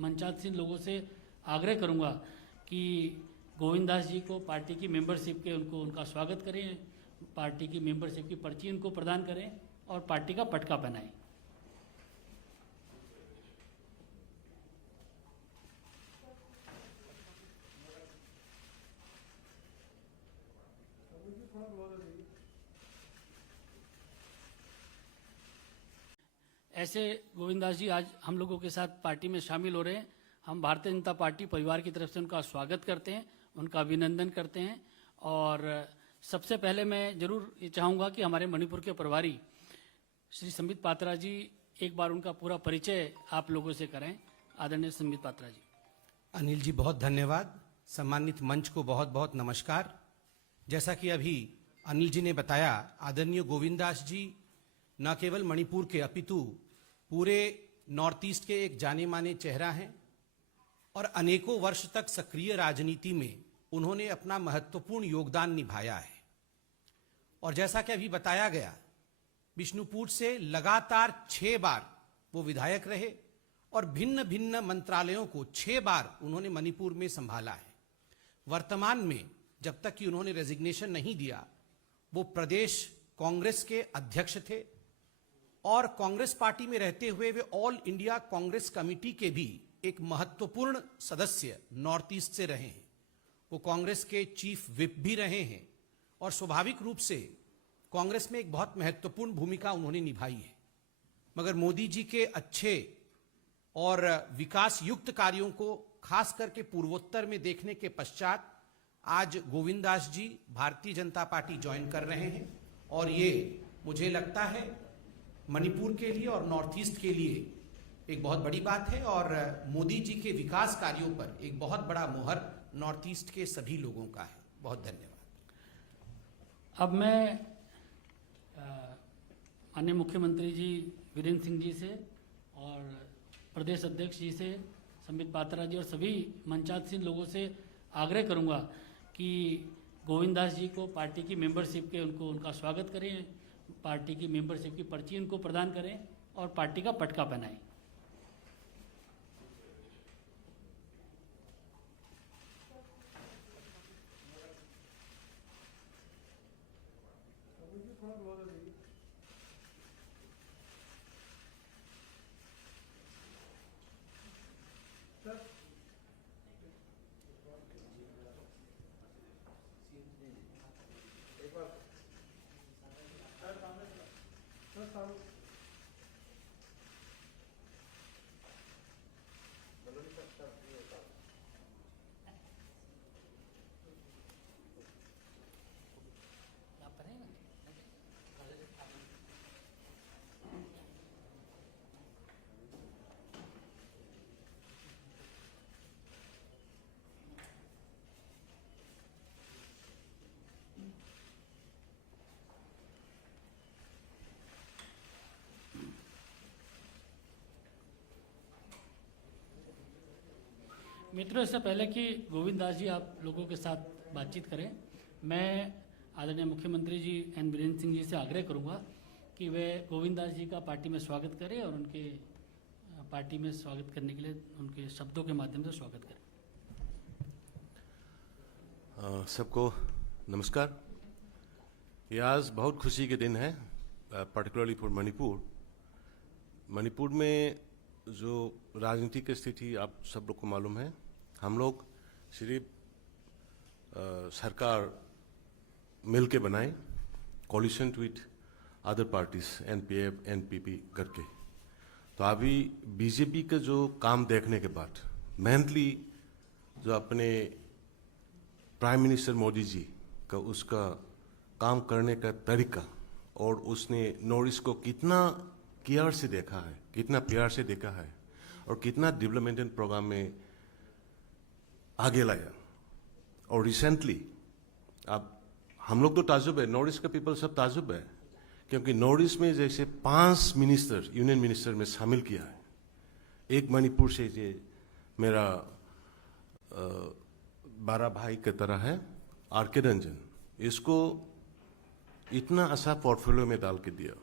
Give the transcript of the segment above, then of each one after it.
मंचासीन लोगों से आग्रह करूंगा कि गोविंद दास जी को पार्टी की मेंबरशिप के उनका स्वागत करें, पार्टी की मेंबरशिप की पर्ची उनको प्रदान करें और पार्टी का पटका पहनाएं। ऐसे गोविंद दास जी आज हम लोगों के साथ पार्टी में शामिल हो रहे हैं। हम भारतीय जनता पार्टी परिवार की तरफ से उनका स्वागत करते हैं, उनका अभिनंदन करते हैं। और सबसे पहले मैं जरूर ये चाहूँगा कि हमारे मणिपुर के प्रभारी श्री संबित पात्रा जी एक बार उनका पूरा परिचय आप लोगों से करें। आदरणीय संबित पात्रा जी। अनिल जी बहुत धन्यवाद। सम्मानित मंच को बहुत बहुत नमस्कार। जैसा कि अभी अनिल जी ने बताया, आदरणीय गोविंद दास जी न केवल मणिपुर के अपितु पूरे नॉर्थ ईस्ट के एक जाने माने चेहरा हैं और अनेकों वर्ष तक सक्रिय राजनीति में उन्होंने अपना महत्वपूर्ण योगदान निभाया है। और जैसा कि अभी बताया गया, बिष्णुपुर से लगातार 6 बार वो विधायक रहे और भिन्न भिन्न मंत्रालयों को 6 बार उन्होंने मणिपुर में संभाला है। वर्तमान में जब तक कि उन्होंने रेजिग्नेशन नहीं दिया, वो प्रदेश कांग्रेस के अध्यक्ष थे और कांग्रेस पार्टी में रहते हुए वे ऑल इंडिया कांग्रेस कमेटी के भी एक महत्वपूर्ण सदस्य नॉर्थ ईस्ट से रहे हैं। वो कांग्रेस के चीफ विप भी रहे हैं और स्वाभाविक रूप से कांग्रेस में एक बहुत महत्वपूर्ण भूमिका उन्होंने निभाई है। मगर मोदी जी के अच्छे और विकास युक्त कार्यों को खास करके पूर्वोत्तर में देखने के पश्चात आज गोविंद दास जी भारतीय जनता पार्टी ज्वाइन कर रहे हैं और ये मुझे लगता है मणिपुर के लिए और नॉर्थ ईस्ट के लिए एक बहुत बड़ी बात है और मोदी जी के विकास कार्यों पर एक बहुत बड़ा मोहर नॉर्थ ईस्ट के सभी लोगों का है। बहुत धन्यवाद। अब मैं माननीय मुख्यमंत्री जी वीरेंद्र सिंह जी से और प्रदेश अध्यक्ष जी से, संबित पात्रा जी और सभी मंचासीन लोगों से आग्रह करूंगा कि गोविंद दास जी को पार्टी की मेंबरशिप के उनका स्वागत करें, पार्टी की मेंबरशिप की पर्ची उनको प्रदान करें और पार्टी का पटका पहनाएं। मित्रों, इससे पहले कि गोविंद दास जी आप लोगों के साथ बातचीत करें, मैं आदरणीय मुख्यमंत्री जी एन वीरेंद्र सिंह जी से आग्रह करूंगा कि वे गोविंद दास जी का पार्टी में स्वागत करें और उनके पार्टी में स्वागत करने के लिए उनके शब्दों के माध्यम से स्वागत करें। सबको नमस्कार। ये आज बहुत खुशी के दिन है, पर्टिकुलरली फॉर मणिपुर। मणिपुर में जो राजनीतिक स्थिति आप सब लोग को मालूम है, हम लोग सिर्फ सरकार मिल के बनाए, coalition with other parties, NPF NPP करके। तो अभी बीजेपी का जो काम देखने के बाद मेनली जो अपने प्राइम मिनिस्टर मोदी जी का उसका काम करने का तरीका और उसने नॉर्थ ईस्ट को कितना केयर से देखा है, कितना प्यार से देखा है और कितना डेवलपमेंट प्रोग्राम में आगे लाया। और रिसेंटली अब हम लोग तो ताजुब है, नॉर्थ ईस्ट का पीपल सब ताजुब है, क्योंकि नॉर्थ ईस्ट में जैसे 5 मिनिस्टर यूनियन मिनिस्टर में शामिल किया है। एक मणिपुर से जो मेरा बड़ा भाई की तरह है आर.के. रंजन, इसको इतना अच्छा पोर्टफोलियो में डाल के दिया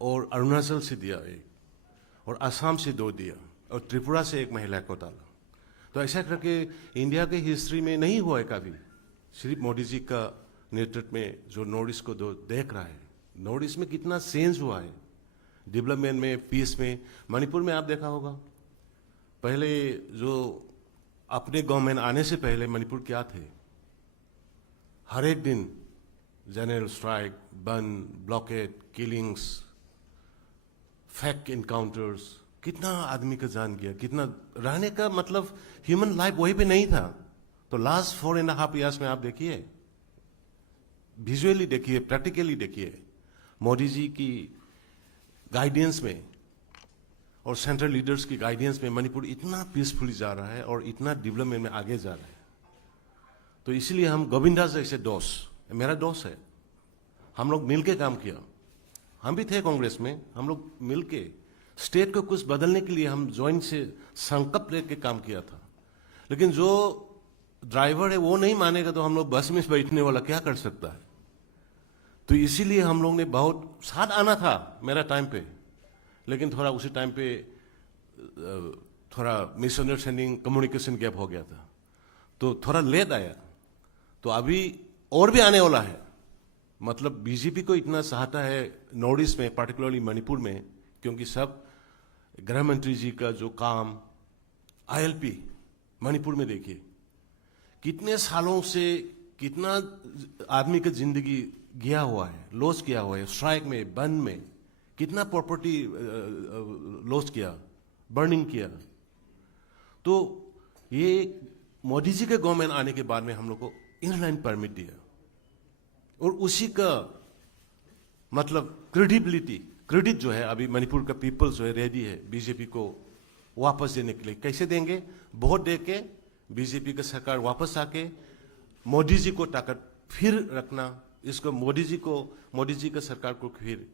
और अरुणाचल से दिया एक और असम से 2 दिया। और त्रिपुरा से एक महिला को डाला। तो ऐसा करके इंडिया के हिस्ट्री में नहीं हुआ है कभी। सिर्फ मोदी जी का नेतृत्व में जो नॉर्थ ईस्ट को देख रहा है, नॉर्थ ईस्ट में कितना चेंज हुआ है डेवलपमेंट में, पीस में। मणिपुर में आप देखा होगा, पहले जो अपने गवर्नमेंट आने से पहले मणिपुर क्या थे, हर एक दिन जनरल स्ट्राइक, बंद, ब्लॉकेड, किलिंग्स, फेक इनकाउंटर्स, कितना आदमी का जान गया, कितना रहने का मतलब ह्यूमन लाइफ वहीं पे नहीं था। तो लास्ट 4.5 years में आप देखिए, विजुअली देखिए, प्रैक्टिकली देखिए, मोदी जी की गाइडेंस में और सेंट्रल लीडर्स की गाइडेंस में मणिपुर इतना पीसफुली जा रहा है और इतना डेवलपमेंट में आगे जा रहा है। तो इसलिए हम गोविंद दास जैसे दोस्त, मेरा दोस्त है, हम लोग मिलके काम किया। हम भी थे कांग्रेस में, हम लोग मिलके स्टेट को कुछ बदलने के लिए हम ज्वाइंट से संकल्प लेके काम किया था। लेकिन जो ड्राइवर है वो नहीं मानेगा तो हम लोग बस में बैठने वाला क्या कर सकता है। तो इसीलिए हम लोग ने बहुत साथ आना था मेरा टाइम पे, लेकिन थोड़ा उसी टाइम पे थोड़ा मिसअंडरस्टैंडिंग, कम्युनिकेशन गैप हो गया था, तो थोड़ा लेट आया। तो अभी और भी आने वाला है। मतलब बीजेपी को इतना चाहता है नॉर्थ ईस्ट में, पार्टिकुलरली मणिपुर में, क्योंकि सब गृह मंत्री जी का जो काम, ILP मणिपुर में देखिए कितने सालों से कितना आदमी का जिंदगी गया हुआ है, लॉस किया हुआ है, स्ट्राइक में, बंद में, कितना प्रॉपर्टी लॉस किया, बर्निंग किया। तो ये मोदी जी के गवर्नमेंट आने के बाद में हम लोग को इनलाइन परमिट दिया और उसी का मतलब क्रेडिट जो है अभी मणिपुर का पीपल जो है रेडी है बीजेपी को वापस देने के लिए। कैसे देंगे? वोट दे के बीजेपी का सरकार वापस आके मोदी जी को ताकत फिर रखना, इसको मोदी जी का सरकार को फिर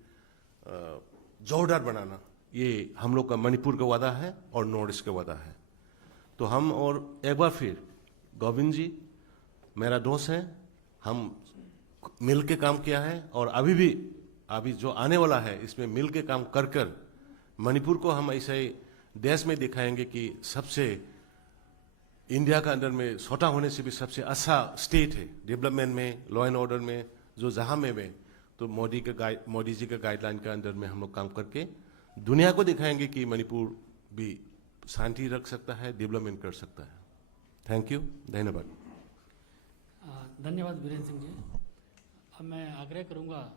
जोरदार बनाना, ये हम लोग का मणिपुर का वादा है और नॉर्थ ईस्ट का वादा है। तो हम और एक बार फिर गोविंद जी मेरा दोस्त है, हम मिल के काम किया है और अभी जो आने वाला है इसमें मिल के काम कर कर मणिपुर को हम ऐसे देश में दिखाएंगे कि सबसे इंडिया का अंदर में छोटा होने से भी सबसे अच्छा स्टेट है डेवलपमेंट में, लॉ एंड ऑर्डर में, जो जहां में तो मोदी जी का गाइडलाइन के अंदर में हम लोग काम करके दुनिया को दिखाएंगे कि मणिपुर भी शांति रख सकता है, डेवलपमेंट कर सकता है। थैंक यू, धन्यवाद। धन्यवाद वीरेंद्र सिंह जी। अब मैं आग्रह करूंगा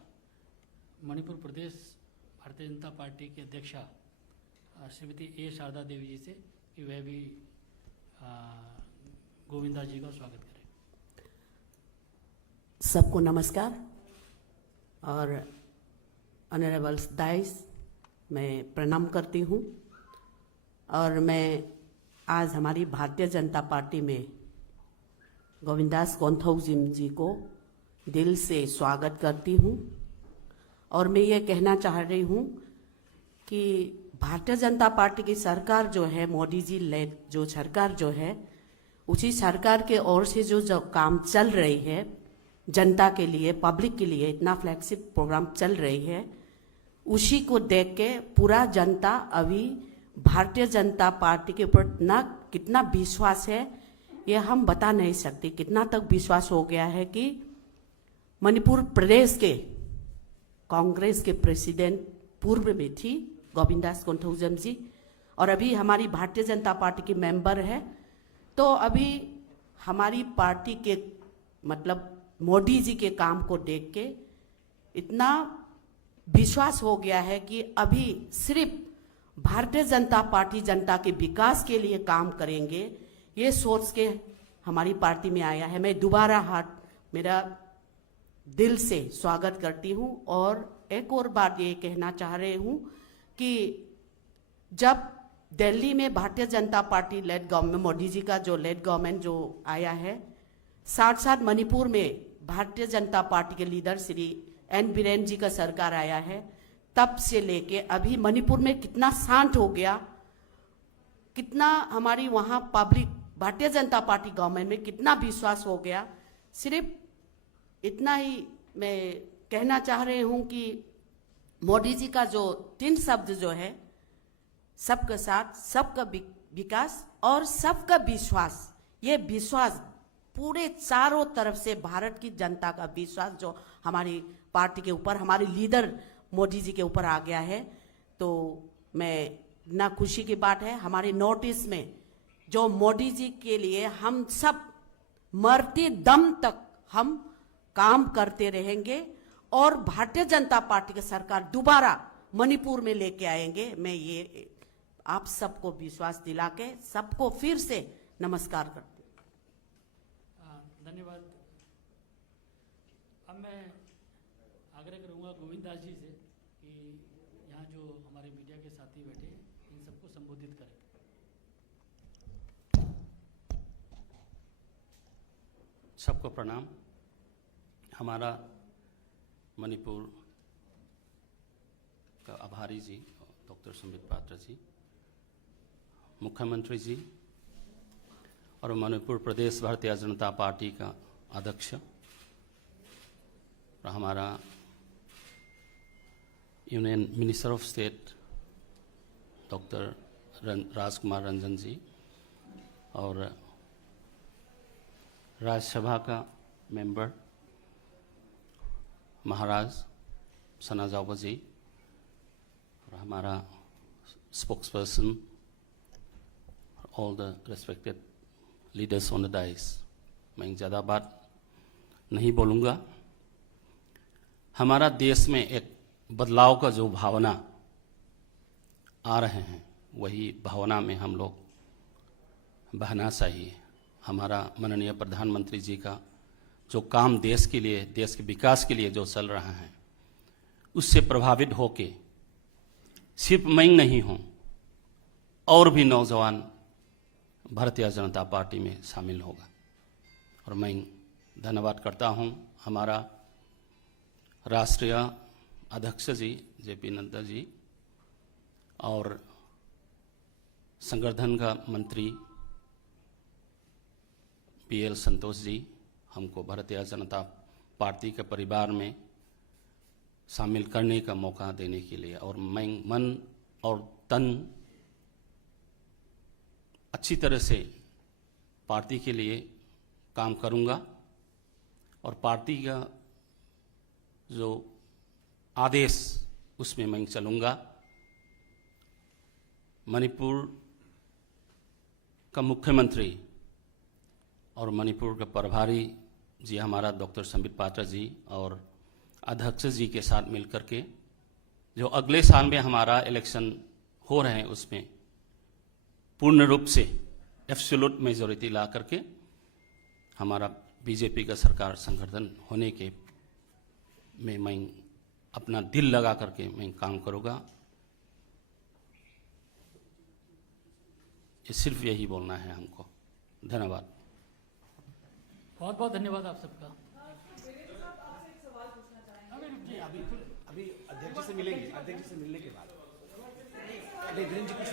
मणिपुर प्रदेश भारतीय जनता पार्टी की अध्यक्षा श्रीमती ए शारदा देवी जी से कि वह भी गोविंदा जी का स्वागत करें। सबको नमस्कार और ऑनरेबल दाइस मैं प्रणाम करती हूँ। और मैं आज हमारी भारतीय जनता पार्टी में गोविंदास कोंथौजिम जी को दिल से स्वागत करती हूँ। और मैं ये कहना चाह रही हूँ कि भारतीय जनता पार्टी की सरकार जो है, मोदी जी लेड जो सरकार जो है, उसी सरकार के ओर से जो काम चल रही है जनता के लिए, पब्लिक के लिए, इतना फ्लैगशिप प्रोग्राम चल रही है, उसी को देख के पूरा जनता अभी भारतीय जनता पार्टी के ऊपर कितना विश्वास है ये हम बता नहीं सकते। कितना तक विश्वास हो गया है कि मणिपुर प्रदेश के कांग्रेस के प्रेसिडेंट पूर्व में थी गोविंदास कोंथौजिम जी, और अभी हमारी भारतीय जनता पार्टी की मेंबर है। तो अभी हमारी पार्टी के मतलब मोदी जी के काम को देख के इतना विश्वास हो गया है कि अभी सिर्फ भारतीय जनता पार्टी जनता के विकास के लिए काम करेंगे, ये सोच के हमारी पार्टी में आया है। मैं दोबारा मेरा दिल से स्वागत करती हूँ। और एक और बात ये कहना चाह रही हूँ कि जब दिल्ली में Bharatiya Janata party lead government, Modi ji का जो लेड गवर्नमेंट जो आया है, साथ साथ मणिपुर में भारतीय जनता पार्टी के लीडर श्री एन बीरेन जी का सरकार आया है, तब से लेके अभी मणिपुर में कितना शांत हो गया, कितना हमारी वहाँ public Bharatiya Janata party government में कितना विश्वास हो गया। सिर्फ इतना ही मैं कहना चाह रही हूँ कि मोदी जी का जो 3 शब्द जो है, सबका साथ, सबका विकास और सबका विश्वास। ये विश्वास पूरे चारों तरफ से भारत की जनता का विश्वास जो हमारी पार्टी के ऊपर, हमारे लीडर मोदी जी के ऊपर आ गया है, तो मैं ना खुशी की बात है। हमारे नॉर्थ ईस्ट में जो मोदी जी के लिए हम सब मरते दम तक हम काम करते रहेंगे और भारतीय जनता पार्टी की सरकार दोबारा मणिपुर में लेके आएंगे। मैं ये आप सबको विश्वास दिला के सबको फिर से नमस्कार करती हूँ। धन्यवाद। अब मैं आग्रह करूंगा गोविंद दास जी से कि यहाँ जो हमारे मीडिया के साथी बैठे हैं, इन सबको संबोधित करें। सबको प्रणाम। हमारा मणिपुर का आभारी जी डॉक्टर संबित पात्रा जी, मुख्यमंत्री जी और मणिपुर प्रदेश भारतीय जनता पार्टी का अध्यक्ष और हमारा union minister of state doctor Rajkumar Ranjan ji और राज्यसभा का मेंबर महाराज सना जाओबा जी और हमारा spokesperson, all the respected leaders on the dice. मैं ज़्यादा बात नहीं बोलूँगा। हमारा देश में एक बदलाव का जो भावना आ रहे हैं, वही भावना में हम लोग बहना चाहिए। हमारा माननीय प्रधानमंत्री जी का जो काम देश के लिए, देश के विकास के लिए जो चल रहा है, उससे प्रभावित होके सिर्फ मैं नहीं हूँ, और भी नौजवान भारतीय जनता पार्टी में शामिल होगा। और मैं धन्यवाद करता हूँ हमारा राष्ट्रीय अध्यक्ष जी जेपी नड्डा जी और संगठन का मंत्री पीएल संतोष जी, हमको भारतीय जनता पार्टी के परिवार में शामिल करने का मौका देने के लिए। और मैं मन और तन अच्छी तरह से पार्टी के लिए काम करूंगा और पार्टी का जो आदेश उसमें मैं चलूंगा। मणिपुर का मुख्यमंत्री और मणिपुर का प्रभारी जी हमारा डॉक्टर संबित पात्रा जी और अध्यक्ष जी के साथ मिलकर के जो अगले साल में हमारा इलेक्शन हो रहे हैं, उसमें पूर्ण रूप से एब्सोल्यूट मेजॉरिटी ला करके हमारा बीजेपी का सरकार संगठन होने के में मैं अपना दिल लगा करके मैं काम करूँगा। ये सिर्फ यही बोलना है हमको। धन्यवाद। बहुत बहुत धन्यवाद आप सबका। अभी अध्यक्ष से मिलेंगे, अध्यक्ष से मिलने के बाद वीरेंद्र जी कुछ